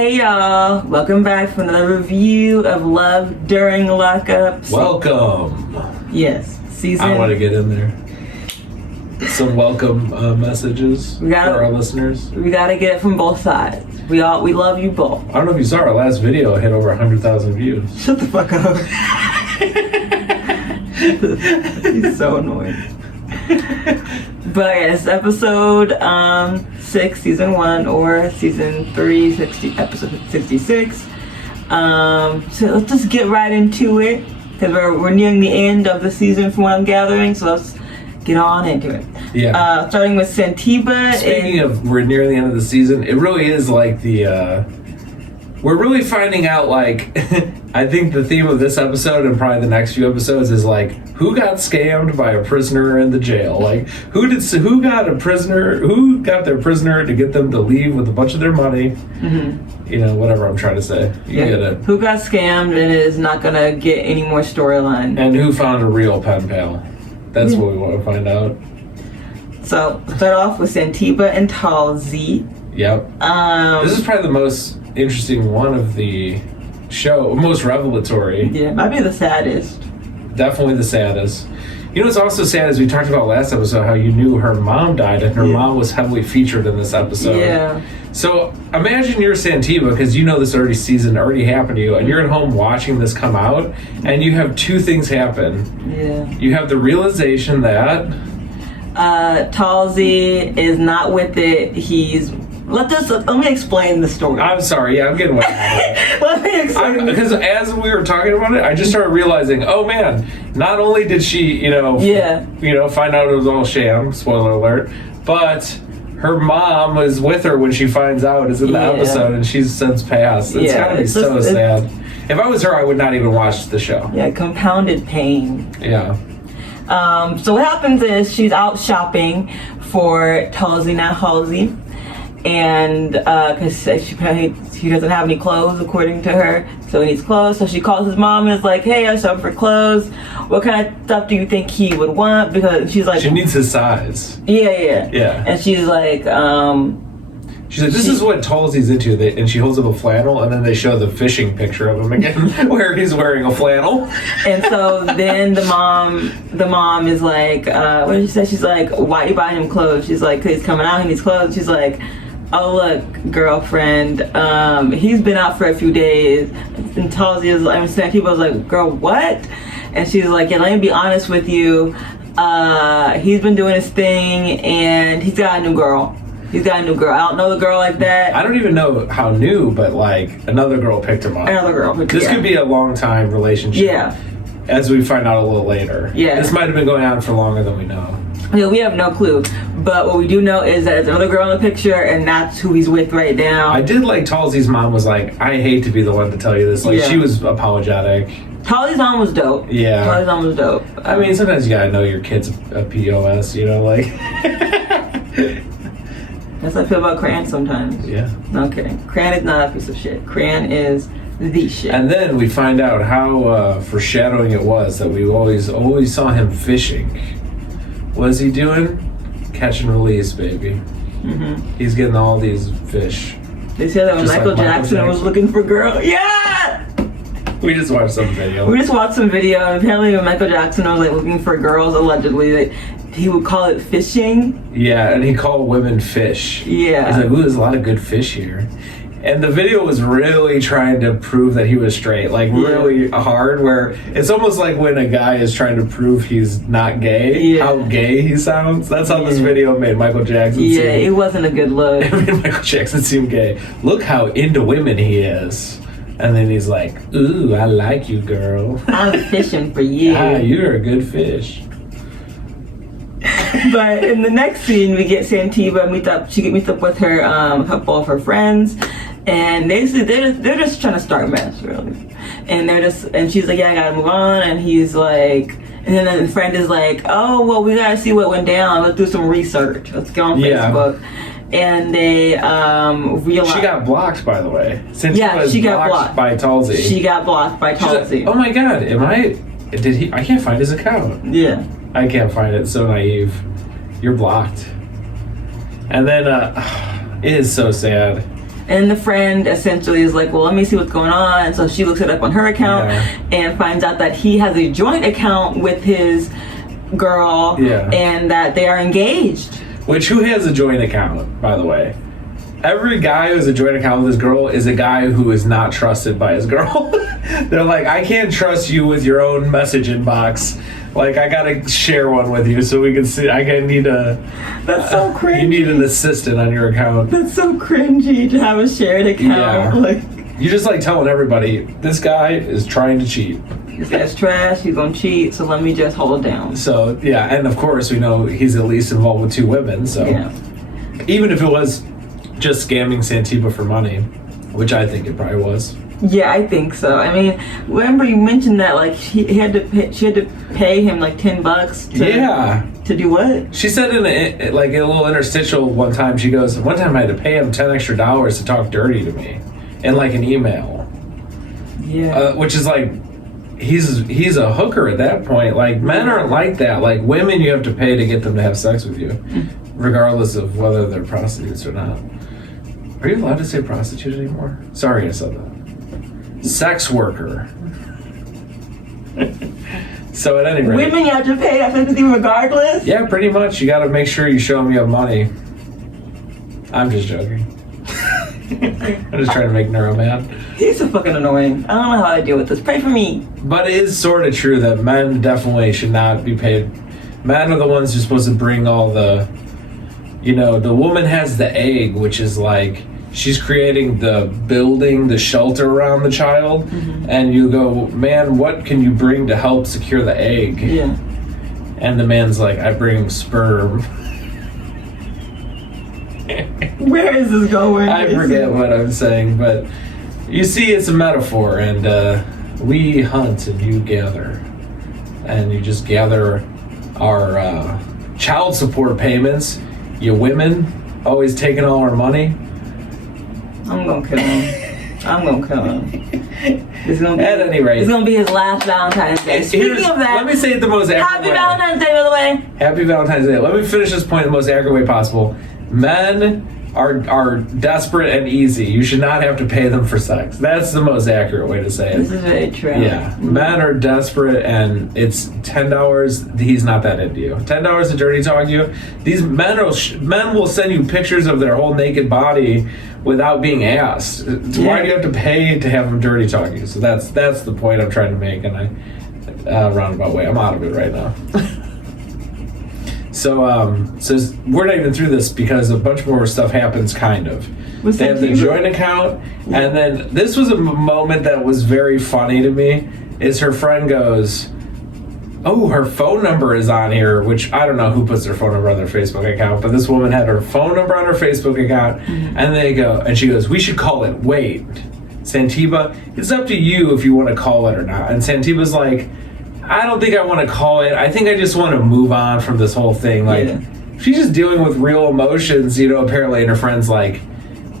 Hey y'all, welcome back for another review of Love During Lockup. Welcome. Yes, season. I want to get in there. Some welcome messages for our listeners. We gotta get it from both sides. We love you both. I don't know if you saw our last video, it hit over 100,000 views. Shut the fuck up. He's so annoying. But yes, episode 6, season 1, or season 3, episode 66. So let's just get right into it, because we're nearing the end of the season from what I'm gathering, so let's get on into it. Yeah. Starting with Santiba. Speaking of we're near the end of the season, it really is like we're really finding out, like, I think the theme of this episode and probably the next few episodes is like, who got scammed by a prisoner in the jail? Like, who got their prisoner to get them to leave with a bunch of their money? Mm-hmm. You know, whatever I'm trying to say. You get it. Who got scammed and is not gonna get any more storyline? And who found a real pen pal? That's what we want to find out. So, start off with Santiba and Talzi. Yep. This is probably the most interesting one of the show, most revelatory. Yeah, might be the saddest. Definitely the saddest. You know what's also sad is we talked about last episode how you knew her mom died and her mom was heavily featured in this episode. Yeah. So imagine you're Santiba, because you know this season already happened to you, and you're at home watching this come out, and you have two things happen. Yeah. You have the realization that Talzi is not with it. Let me explain the story. I'm sorry, yeah, I'm getting way Let me explain. Because as we were talking about it, I just started realizing, oh man, not only did she, find out it was all sham, spoiler alert, but her mom is with her when she finds out is in the episode, and she's since passed. It's gotta be so sad. If I was her, I would not even watch the show. Yeah, compounded pain. Yeah. So what happens is she's out shopping for Talzi, not Halsey. And because he doesn't have any clothes according to her, so he needs clothes. So she calls his mom and is like, hey, I shop for clothes, what kind of stuff do you think he would want? Because she's like, she needs his size. Yeah. And she's like this is what Talzi's into, and she holds up a flannel, and then they show the fishing picture of him again where he's wearing a flannel. And so then the mom is like, what did she say? She's like, why are you buying him clothes? She's like, because he's coming out, he needs clothes. She's like, oh look, girlfriend, he's been out for a few days. And Santiba was like, girl, what? And she's like, yeah, let me be honest with you. He's been doing his thing, and he's got a new girl. I don't know the girl like that. I don't even know how new, but like another girl picked him up. This could be a long time relationship. Yeah. As we find out a little later. Yeah. This might have been going on for longer than we know. Yeah, we have no clue. But what we do know is that there's another girl in the picture, and that's who he's with right now. I did like Talzi's mom was like, I hate to be the one to tell you this. Like, she was apologetic. Talzi's mom was dope. Yeah. Talzi's mom was dope. I mean, sometimes you gotta know your kid's a POS, you know, like. That's how I feel about Cran sometimes. Yeah. No kidding. Cran is not a piece of shit. Cran is the shit. And then we find out how foreshadowing it was that we always saw him fishing. What is he doing? Catch and release, baby. Mm-hmm. He's getting all these fish. They said that when Michael Jackson was looking for girls. Yeah! We just watched some video. And apparently when Michael Jackson was like looking for girls, allegedly, he would call it fishing. Yeah, and he called women fish. Yeah. He's like, ooh, there's a lot of good fish here. And the video was really trying to prove that he was straight, like really hard, where it's almost like when a guy is trying to prove he's not gay, how gay he sounds. That's how this video made Michael Jackson seem. Yeah, it wasn't a good look. It made Michael Jackson seem gay. Look how into women he is. And then he's like, ooh, I like you, girl. I'm fishing for you. You're a good fish. But in the next scene, we get Santiba meets up with her couple of her friends, and they're just trying to start mess, really. And she's like, yeah, I gotta move on, and he's like, and then the friend is like, oh, well, we gotta see what went down. Let's do some research. Let's get on Facebook. And they realized she got blocked, by the way. She got blocked by Talzi. She got blocked by Talzi. Like, oh my god, I can't find his account. Yeah. I can't find it. It's so naive. You're blocked. And then it is so sad. And the friend essentially is like, well, let me see what's going on. And so she looks it up on her account and finds out that he has a joint account with his girl and that they are engaged. Which, who has a joint account, by the way? Every guy who has a joint account with his girl is a guy who is not trusted by his girl. They're like, I can't trust you with your own message inbox. Like, I gotta share one with you so we can see. Need a. That's so cringy. You need an assistant on your account. That's so cringy to have a shared account. Yeah. Like, you're just like telling everybody, this guy is trying to cheat. This guy's trash, he's gonna cheat, so let me just hold it down. So, yeah, and of course we know he's at least involved with 2 women, so. Yeah. Even if it was just scamming Santiba for money, which I think it probably was. Yeah, I think so. I mean, remember you mentioned that like she had to pay him like $10 to do what? She said in a little interstitial one time, she goes, one time I had to pay him $10 extra to talk dirty to me in like an email. Yeah. Which is like, he's a hooker at that point. Like, men aren't like that. Like, women you have to pay to get them to have sex with you, regardless of whether they're prostitutes or not. Are you allowed to say prostitute anymore? Sorry I said that. Sex worker. So at any rate, women you have to pay that $50 regardless? Yeah, pretty much. You gotta make sure you show them you have money. I'm just joking. I'm just trying to make Neuro mad. He's so fucking annoying. I don't know how I deal with this. Pray for me. But it is sort of true that men definitely should not be paid. Men are the ones who are supposed to bring all the, the woman has the egg, which is like, she's creating the building, the shelter around the child, and you go, man, what can you bring to help secure the egg? Yeah. And the man's like, I bring sperm. Where is this going? I forget what I'm saying, but you see, it's a metaphor, and we hunt and you gather. And you just gather our child support payments. You women always taking all our money. I'm gonna kill him. I'm gonna kill him. At any rate, it's gonna be his last Valentine's Day. Speaking of that, let me say it the most accurate Happy Valentine's Day, by the way. Happy Valentine's Day. Let me finish this point in the most accurate way possible. Men are desperate and easy. You should not have to pay them for sex. That's the most accurate way to say it. This is very true. Yeah. Men are desperate, and it's $10. He's not that into you. $10 to dirty talk you. These men will send you pictures of their whole naked body without being asked. Why do you have to pay to have them dirty talk you? So that's the point I'm trying to make, and roundabout way. I'm out of it right now. So we're not even through this because a bunch more stuff happens, kind of. They have the joint account, and then this was a moment that was very funny to me, is her friend goes, oh, her phone number is on here, which I don't know who puts their phone number on their Facebook account, but this woman had her phone number on her Facebook account, and she goes, we should call it Wait. Santiba, it's up to you if you want to call it or not. And Santiba's like, I don't think I want to call it. I think I just want to move on from this whole thing. Like, she's just dealing with real emotions, apparently. And her friend's like,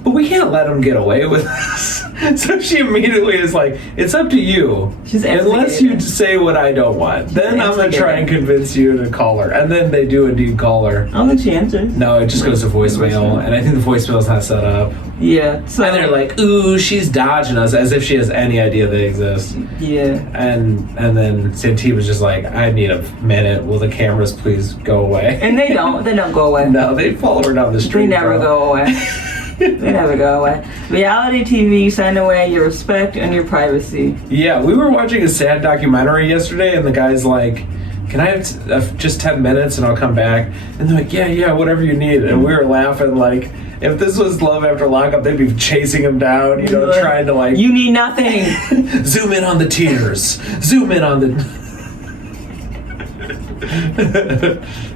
but we can't let him get away with this. So she immediately is like, it's up to you. Unless you say what I don't want. Then I'm going to try and convince you to call her. And then they do indeed call her. I don't think she answers. No, it just goes to voicemail. And I think the voicemail's not set up. Yeah. So, and they're like, ooh, she's dodging us, as if she has any idea they exist. Yeah. And then Santiba was just like, I need a minute. Will the cameras please go away? And they don't. They don't go away. No, they follow her down the street. They never go away. They never go away. Reality TV, sign away your respect and your privacy. Yeah, we were watching a sad documentary yesterday, and the guy's like, can I have just 10 minutes and I'll come back? And they're like, yeah, whatever you need. And we were laughing like, if this was Love After Lockup, they'd be chasing him down, trying to like... You need nothing. Zoom in on the tears. Zoom in on the...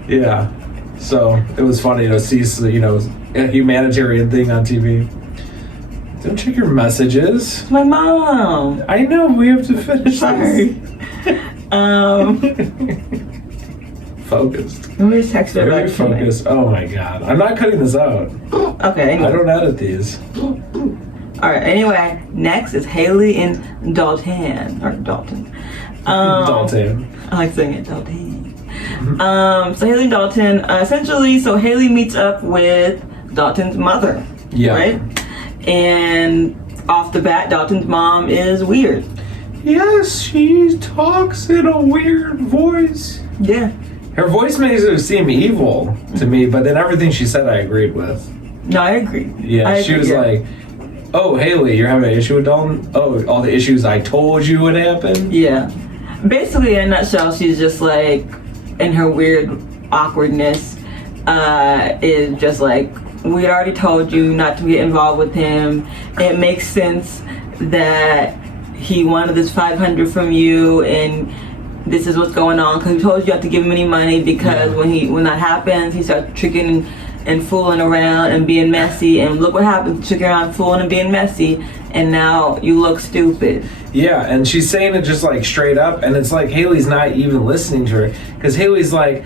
Yeah. So it was funny to see, a humanitarian thing on TV. Don't check your messages. It's my mom. I know, we have to finish. Sorry. Focused. Let me just text her very focused. Oh my god. I'm not cutting this out. Okay. Anyway. I don't edit these. Alright, anyway, next is Haley and Dalton. Dalton. I like saying it, Dalton. So Haley and Dalton, essentially, Haley meets up with Dalton's mother. Yeah. Right? And off the bat, Dalton's mom is weird. Yes, she talks in a weird voice. Yeah. Her voice makes her seem evil to me, but then everything she said I agreed with. No, I agree. Yeah, she was like, oh, Haley, you're having an issue with Dalton? Oh, all the issues I told you would happen? Yeah. Basically, in a nutshell, she's just like, in her weird awkwardness, is just like, we had already told you not to get involved with him. It makes sense that he wanted this $500 from you, and this is what's going on, because he told you you have to give him any money, because when that happens, he starts tricking and fooling around and being messy, and look what happens, tricking around, fooling and being messy, and now you look stupid. Yeah, and she's saying it just like straight up, and it's like Haley's not even listening to her, because Haley's like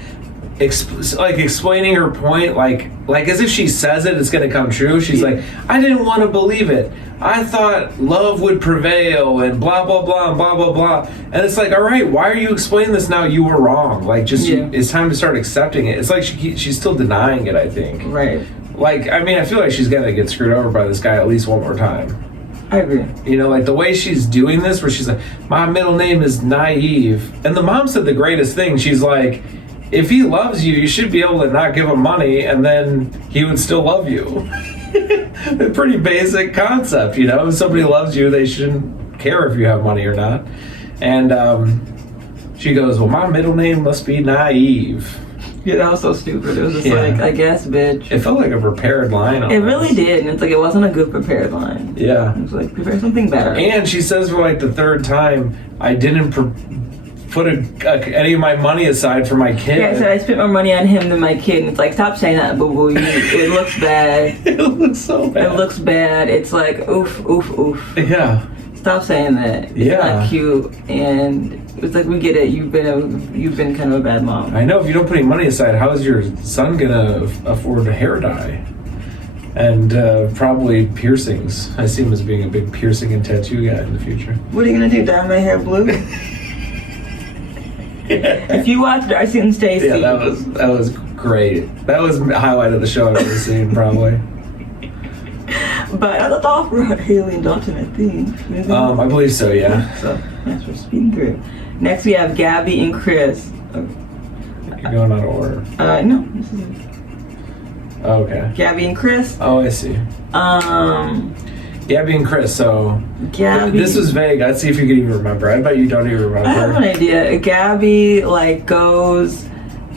explaining her point, like as if she says it's gonna come true. She's like, I didn't want to believe it. I thought love would prevail, and blah blah blah and blah blah blah. And it's like, all right, why are you explaining this now? You were wrong. Like, just it's time to start accepting it. It's like she's still denying it, I think. Right. Like, I mean, I feel like she's gonna get screwed over by this guy at least one more time. I agree. You know, like the way she's doing this, where she's like, my middle name is Naive, and the mom said the greatest thing. She's like, if he loves you, you should be able to not give him money, and then he would still love you. A pretty basic concept, you know. If somebody loves you, they shouldn't care if you have money or not. And she goes, well, my middle name must be Naive. Yeah, that was so stupid. It was just like, I guess, bitch. It felt like a prepared line. It really did, and it's like, it wasn't a good prepared line. Yeah. It was like, prepare something better. And she says for like the third time, I didn't put any of my money aside for my kid. Yeah, I said I spent more money on him than my kid, and it's like, stop saying that, boo-boo. It looks bad. It looks so bad. It looks bad. It's like, oof, oof, oof. Yeah. Stop saying that. It's not cute, and it's like, we get it. You've been kind of a bad mom. I know. If you don't put any money aside, how is your son gonna afford a hair dye? And probably piercings. I see him as being a big piercing and tattoo guy in the future. What are you gonna do? Dye my hair blue? If you watched Darcy and Stacy, yeah, that was great. That was the highlight of the show I've ever seen, probably. But I thought for Haley and Dalton, I think. Maybe. I believe so. Yeah. So that's what we're speeding through. Next we have Gabby and Chris. You're going out of order. No, this is it. Oh, okay. Gabby and Chris. Oh, I see. Gabby and Chris, so Gabby. This was vague. I'd see if you could even remember. I bet you don't even remember. I have an idea. Gabby goes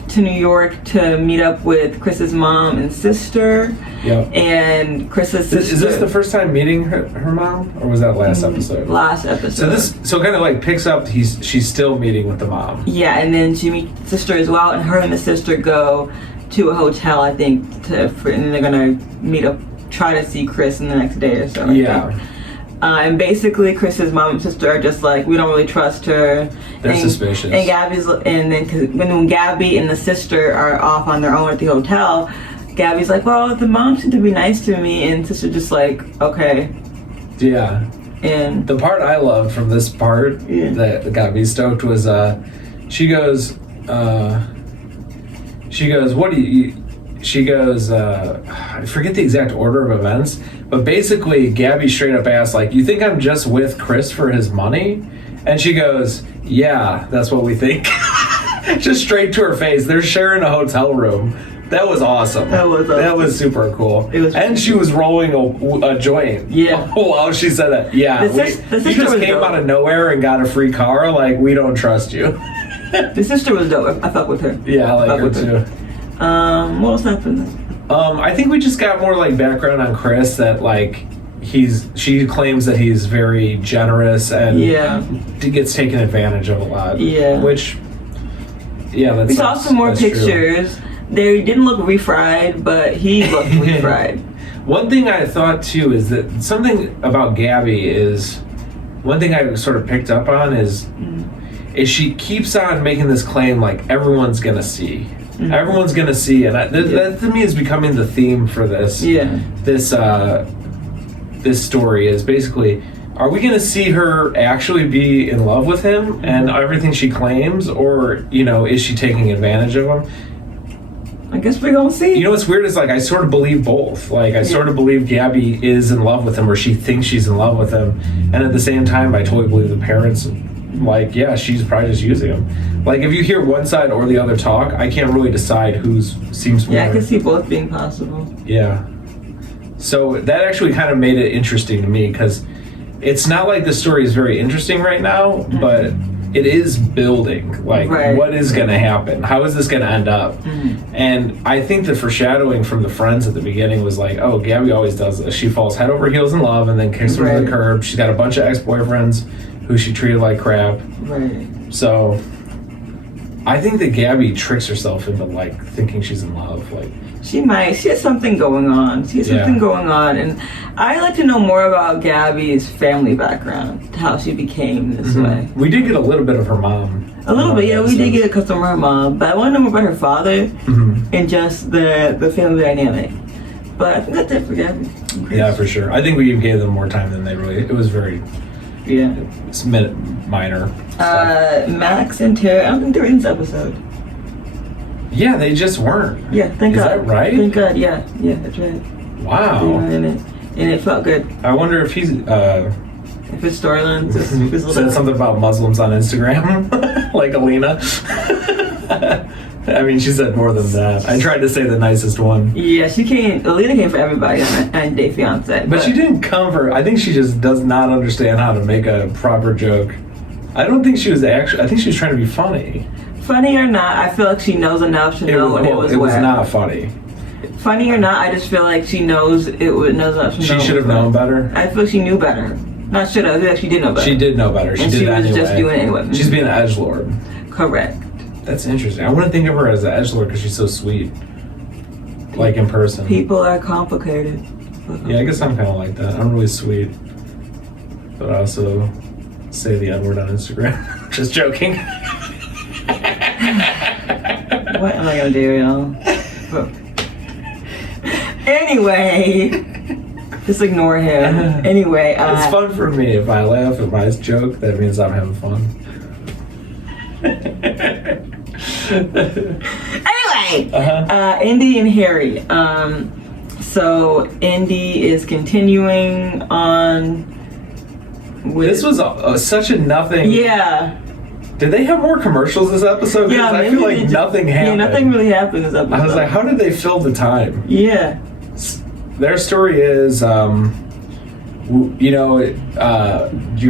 to New York to meet up with Chris's mom and sister. Yep. And Chris's sister. Is this the first time meeting her mom, or was that last episode? Last episode. So kind of picks up. She's still meeting with the mom. Yeah, and then she meets the sister as well, and her and the sister go to a hotel, I think, and then they're gonna meet up. Try to see Chris in the next day or so. And basically, Chris's mom and sister are just like, we don't really trust her. They're suspicious. And then when Gabby and the sister are off on their own at the hotel, Gabby's like, well, the mom seemed to be nice to me, and sister just like, okay. Yeah. And the part I loved from this part that got me stoked was she goes, what do you? She goes, I forget the exact order of events, but basically Gabby straight up asked, you think I'm just with Chris for his money? And she goes, yeah, that's what we think. Just straight to her face. They're sharing a hotel room. That was awesome. That was super cool. And she was rolling a joint. Yeah. While she said that. Yeah. You just came out of nowhere and got a free car. We don't trust you. The sister was dope. I fucked with her. Yeah, I like her too. What else happened? I think we just got more background on Chris, that she claims that he's very generous and gets taken advantage of a lot. Yeah. Which that's we saw some more pictures. True. They didn't look refried, but he looked refried. One thing I thought too is that something about Gabby is one thing I sort of picked up on is she keeps on making this claim everyone's gonna see. Mm-hmm. Everyone's gonna see, and that to me is becoming the theme for this. Yeah. This story is basically, are we gonna see her actually be in love with him and everything she claims, or is she taking advantage of him? I guess we're gonna see. You know what's weird is like I sort of believe both. Like I sort of believe Gabby is in love with him, or she thinks she's in love with him, and at the same time, I totally believe the parents. Like, yeah, she's probably just using him. Like, if you hear one side or the other talk, I can't really decide whose seems more. Yeah, I can see both being possible. Yeah. So that actually kind of made it interesting to me, because it's not like the story is very interesting right now, but it is building. Like, what is going to happen? How is this going to end up? And I think the foreshadowing from the friends at the beginning was like, oh, Gabby always does this. She falls head over heels in love and then kicks her to the curb. She's got a bunch of ex-boyfriends who she treated like crap. Right. So I think that Gabby tricks herself into like thinking she's in love. Like she might. She has something going on. She has something going on, and I'd like to know more about Gabby's family background, how she became this way. We did get a little bit of her mom. A little bit, yeah. We did get a custom of her mom, but I want to know more about her father and just the family dynamic. But I think that's it for Gabby. Yeah, for sure. I think we gave them more time than they really. It was very. Yeah. It's minor. Max and Tara, I don't think they were in this episode. Yeah, they just weren't. Yeah, thank God. Is that right? Thank God, yeah. Yeah, that's right. Wow. They were in it. And it felt good. I wonder if he's... if his storyline just fizzled said out. something about Muslims on Instagram, like Alina. I mean, she said more than that. I tried to say the nicest one. Yeah, Alina came for everybody on 90 Day Fiancé. But she didn't come for... I think she just does not understand how to make a proper joke. I don't think she was actually... I think she was trying to be funny. Funny or not, I feel like she knows enough to know when it was wet. It was not funny. Funny or not, I just feel like she knows knows enough to know. She should have known better? I feel like she knew better. Not should have, I feel like she did know better. She did know better. She did was anyway. Just doing it anyway. She's being an edgelord. Correct. That's interesting. I wouldn't think of her as an edgelord because she's so sweet. Like in person. People are complicated. Yeah, I guess I'm kind of like that. I'm really sweet. But I also say the N-word on Instagram. Just joking. What am I going to do, y'all? Anyway. Just ignore him. Anyway. It's fun for me. If I laugh at my joke, that means I'm having fun. Anyway, Indy and Harry. So Indy is continuing on with... This was such a nothing... Yeah. Did they have more commercials this episode? Yeah, I feel like nothing happened. Yeah, nothing really happened this episode. I was like, how did they fill the time? Yeah. Their story is, do you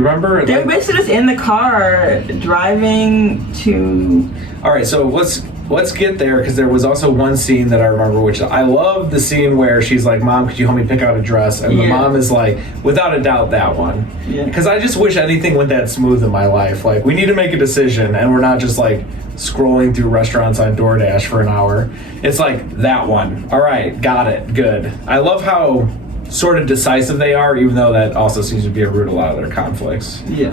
remember? They're basically just in the car driving to... All right, so let's get there, because there was also one scene that I remember, which I love the scene where she's like, Mom, could you help me pick out a dress? And the mom is like, without a doubt, that one. Yeah. Because I just wish anything went that smooth in my life. Like, we need to make a decision, and we're not just like scrolling through restaurants on DoorDash for an hour. It's like, that one. All right, got it, good. I love how sort of decisive they are, even though that also seems to be a root of a lot of their conflicts. Yeah.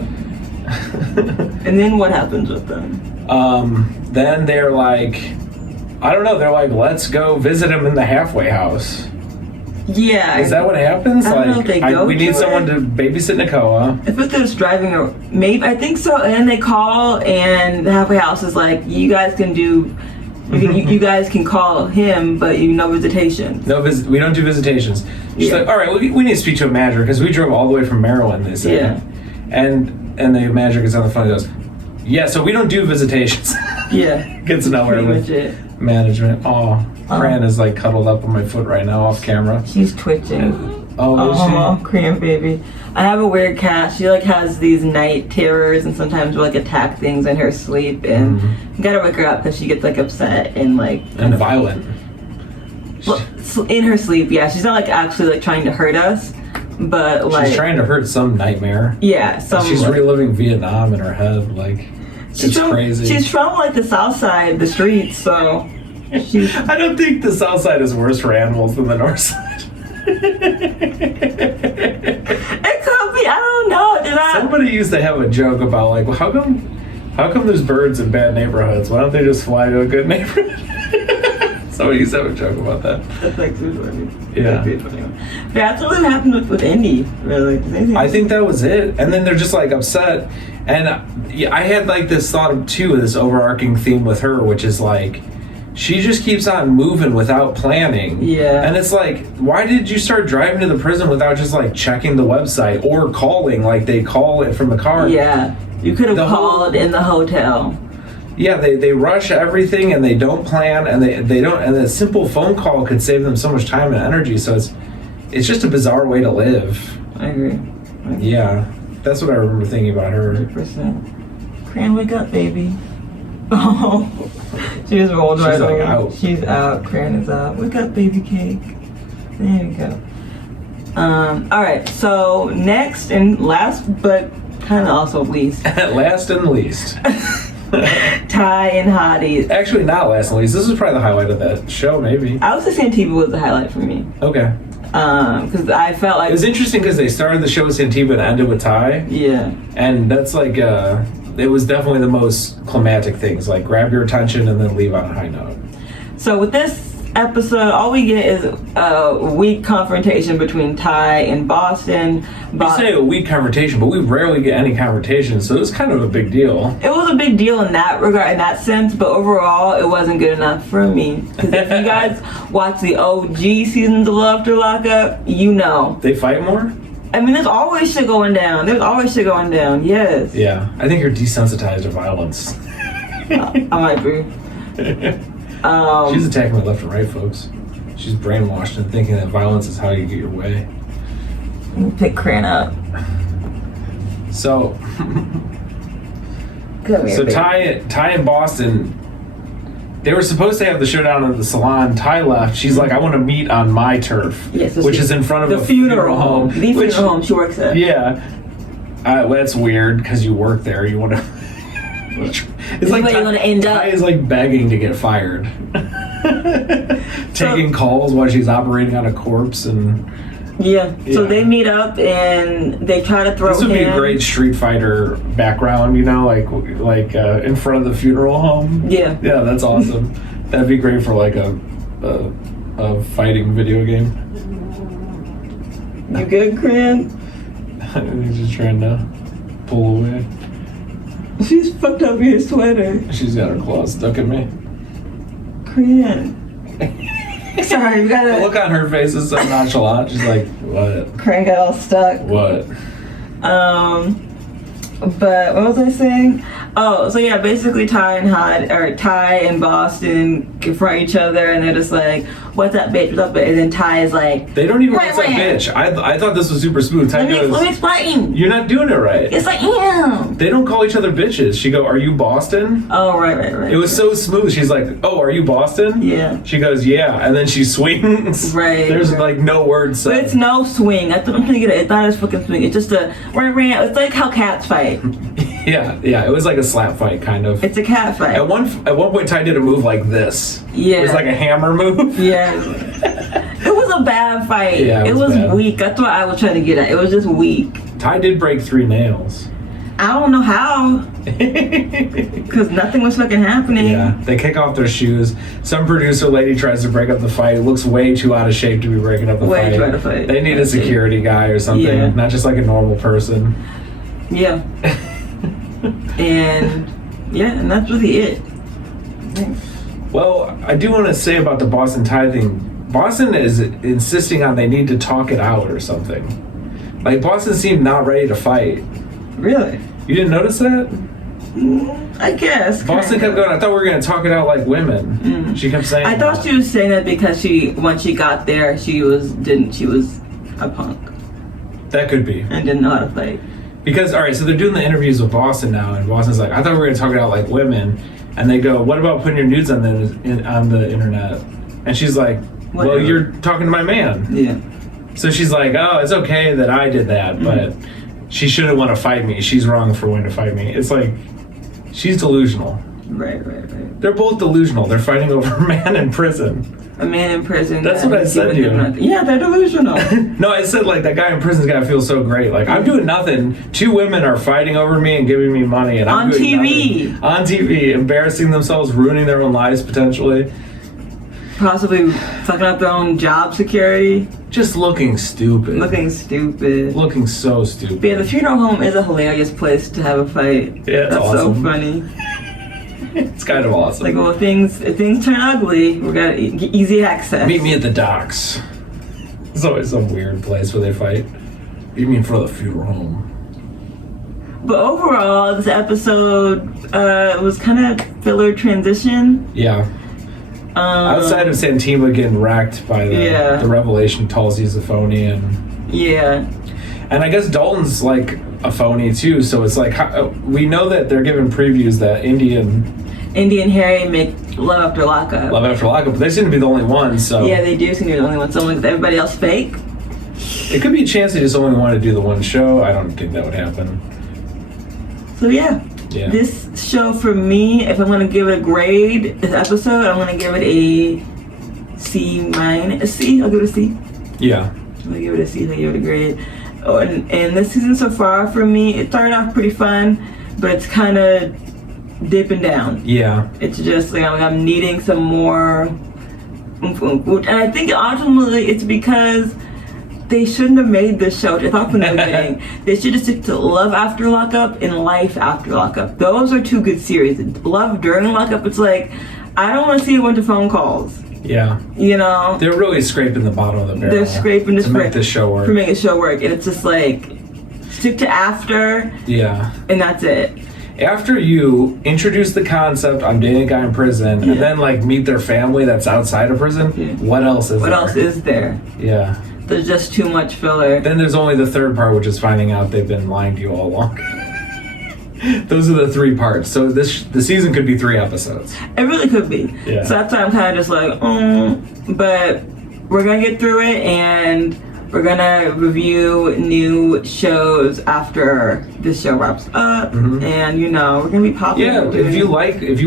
And then what happens with them? Then they're like, I don't know, they're like, let's go visit him in the halfway house. Yeah. Is that what happens? I don't know if they go we need to someone to babysit Nakoa. I think they're just driving, or maybe, I think so, and then they call, and the halfway house is like, you guys can do, you guys can call him, but no visitations. We don't do visitations. She's like, all right, we need to speak to a manager, because we drove all the way from Maryland, they said. Yeah. And the manager gets on the phone and goes, yeah, so we don't do visitations. Yeah. Gets nowhere with management. Oh, Fran is like cuddled up on my foot right now off camera. She's twitching. Oh, is she? Cram baby. I have a weird cat. She like has these night terrors and sometimes will like attack things in her sleep, and you gotta wake her up because she gets like upset and like violent. Well, in her sleep, yeah. She's not like actually like trying to hurt us, but like she's trying to hurt some nightmare. Yeah, she's reliving Vietnam in her head. Like it's crazy. She's from like the south side, the streets, so I don't think the south side is worse for animals than the north side. It could be. I don't know. Somebody used to have a joke about like, well, how come there's birds in bad neighborhoods? Why don't they just fly to a good neighborhood? Somebody used to have a joke about that. That's like super funny. Yeah. That's what happened with Indy, really. I think that was it. And then they're just like upset. And I had like this thought of too, this overarching theme with her, which is like, she just keeps on moving without planning. Yeah. And it's like, why did you start driving to the prison without just like checking the website or calling like they call it from the car? Yeah. You could have called in the hotel. Yeah, they rush everything and they don't plan and they don't, and a simple phone call could save them so much time and energy. So it's just a bizarre way to live. I agree. Yeah, that's what I remember thinking about her. 100%. Cran, wake up, baby. Oh, she just rolled right over. Out. She's out. Cran is out. Wake up, baby cake. There you go. All right. So next and last, but kind of also least. Last and least. Ty and Hottie. Actually, not last and least. This was probably the highlight of that show, maybe. I was just saying TV was the highlight for me. Okay. Because I felt like it was interesting because they started the show with Santiva and ended with Ty. Yeah. And that's like it was definitely the most climactic things, like grab your attention and then leave on a high note. So with this episode, all we get is a weak confrontation between Ty and Boston. We say a weak confrontation, but we rarely get any confrontation, so it was kind of a big deal. It was a big deal in that regard, in that sense, but overall, it wasn't good enough for me. Because if you guys watch the OG seasons of Love to Lockup, you know. They fight more? I mean, there's always shit going down. There's always shit going down, yes. Yeah, I think you're desensitized to violence. I might be. She's attacking me left and right, folks. She's brainwashed and thinking that violence is how you get your way. Pick Cran up. So, Ty and Boston, they were supposed to have the showdown at the salon. Ty left. She's like, I want to meet on my turf, which is in front of the a funeral home. The funeral home she works at. Yeah. Well, that's weird because you work there. You want to... It's like you're gonna end up. Ty is like begging to get fired. Taking calls while she's operating on a corpse and... Yeah. So they meet up and they try to throw. This would be a great Street Fighter background, you know, like in front of the funeral home. Yeah. Yeah, that's awesome. That'd be great for like a fighting video game. You good, Cran? He's just trying to pull away. She's fucked up in your sweater. She's got her claws stuck in me. Cran. Sorry, you gotta... The look on her face is so nonchalant. She's like, what? Cran got all stuck. What? But what was I saying? Oh, so yeah, basically Ty and Boston confront each other, and they're just like, "What's up, bitch? What's up, bitch?" And then Ty is like, "They don't even what's up, bitch." I thought this was super smooth. Ty goes, "Let me explain. You're not doing it right." It's like, yeah. They don't call each other bitches. She go, "Are you Boston?" Oh, right. It was so smooth. She's like, "Oh, are you Boston?" Yeah. She goes, "Yeah," and then she swings. Right. There's like no words said. But it's no swing. I thought I'm thinking it's not a fucking swing. It's just a it's like how cats fight. Yeah. It was like a slap fight, kind of. It's a cat fight. At one point, Ty did a move like this. Yeah. It was like a hammer move. Yeah. It was a bad fight. Yeah, it was bad. weak. That's what I was trying to get at. It was just weak. Ty did break 3 nails. I don't know how. Because nothing was fucking happening. Yeah, they kick off their shoes. Some producer lady tries to break up the fight. It looks way too out of shape to be breaking up the fight. Way too out of fight. They need a security guy or something, not just like a normal person. Yeah. And that's really it. Well, I do want to say about the Boston Ty thing. Boston is insisting on they need to talk it out or something. Like, Boston seemed not ready to fight. Really? You didn't notice that? I guess. Boston kept going, I thought we were going to talk it out like women. She kept saying I thought she was saying that because when she got there, she was a punk. That could be. And didn't know how to fight. Because, all right, so they're doing the interviews with Boston now, and Boston's like, I thought we were going to talk it out like women. And they go, what about putting your nudes on the internet? And she's like, whatever. Well, you're talking to my man. Yeah. So she's like, oh, it's okay that I did that, but she shouldn't want to fight me. She's wrong for wanting to fight me. It's like, she's delusional. Right. They're both delusional. They're fighting over a man in prison. A man in prison. That's what I said to you. Yeah, they're delusional. No, I said, like, that guy in prison's got to feel so great. Like, I'm doing nothing. 2 women are fighting over me and giving me money. And I'm doing TV. Nothing. On TV. Embarrassing themselves, ruining their own lives, potentially. Possibly fucking up their own job security. Just looking stupid. Looking so stupid. But yeah, the funeral home is a hilarious place to have a fight. Yeah, that's awesome. So funny. It's kind of awesome. Like, well, if things turn ugly, we got easy access. Meet me at the docks. It's always some weird place where they fight. You mean for the funeral home? But overall, this episode was kind of filler transition. Yeah. Outside of Santima getting wrecked by the revelation Tulsi's a phony, and and I guess Dalton's like a phony too. So it's like we know that they're giving previews that Indy and Harry make love after lockup. Love after lockup, but they seem to be the only ones. So yeah, they do seem to be the only ones. So is everybody else fake? It could be a chance they just only want to do the one show. I don't think that would happen. So yeah. This show for me, if I'm gonna give it a grade, this episode, I'm gonna give it a C minus. C. I'll give it a C. Yeah. I'm gonna give it a C. I'll give it a grade. Oh, and this season so far for me, it started off pretty fun, but it's kind of dipping down. Yeah. It's just like I'm needing some more. And I think ultimately it's because they shouldn't have made this show. I thought from the beginning, they should have stick to Love After Lockup and Life After Lockup. Those are two good series. Love During Lockup, it's like, I don't want to see a bunch of phone calls. Yeah. You know? They're really scraping the bottom of the barrel. They're scraping to make this show work. To make the show work. And it's just like, stick to After. Yeah. And that's it. After you introduce the concept, I'm dating a guy in prison, and then like meet their family that's outside of prison, what else is there? What else is there? Yeah. There's just too much filler. Then there's only the third part, which is finding out they've been lying to you all along. Those are the three parts. So the season could be 3 episodes. It really could be. Yeah. So that's why I'm kind of just like, but we're gonna get through it, and we're gonna review new shows after this show wraps up, and we're gonna be popping. Yeah, if you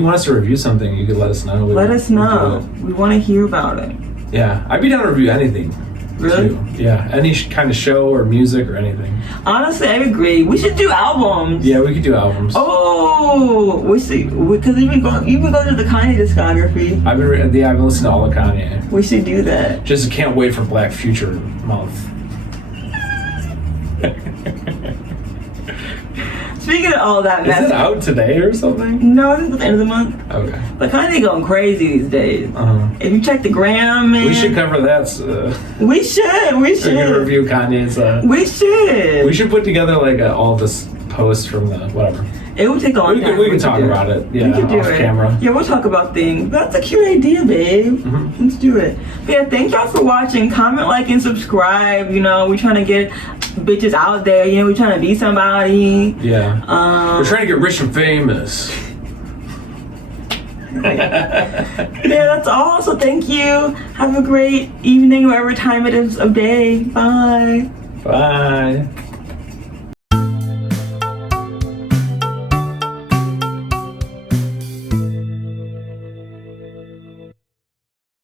want us to review something, you could let us know. Let us know. We want to hear about it. Yeah, I'd be down to review anything. Really? Too. Yeah, any kind of show or music or anything. Honestly, I agree. We should do albums. Yeah, we could do albums. Oh, we see, because even go to the Kanye discography. I've been listening to all of Kanye. We should do that. Just can't wait for Black Future Month. Speaking of all that mess. Is it out today or something? No, this is the end of the month. Okay. But Kanye going crazy these days. If you check the gram, man. We should cover that. We should. We're gonna review Kanye's. We should. We should put together like all this posts from the whatever. It would take a long time. We can talk about it. Yeah, we could do off it. Camera. Yeah, we'll talk about things. That's a cute idea, babe. Let's do it. But yeah, thank y'all for watching. Comment, like, and subscribe. We're trying to get bitches out there. We're trying to be somebody. Yeah. We're trying to get rich and famous. Yeah, that's all. So thank you. Have a great evening, whatever time it is of day. Bye. Bye.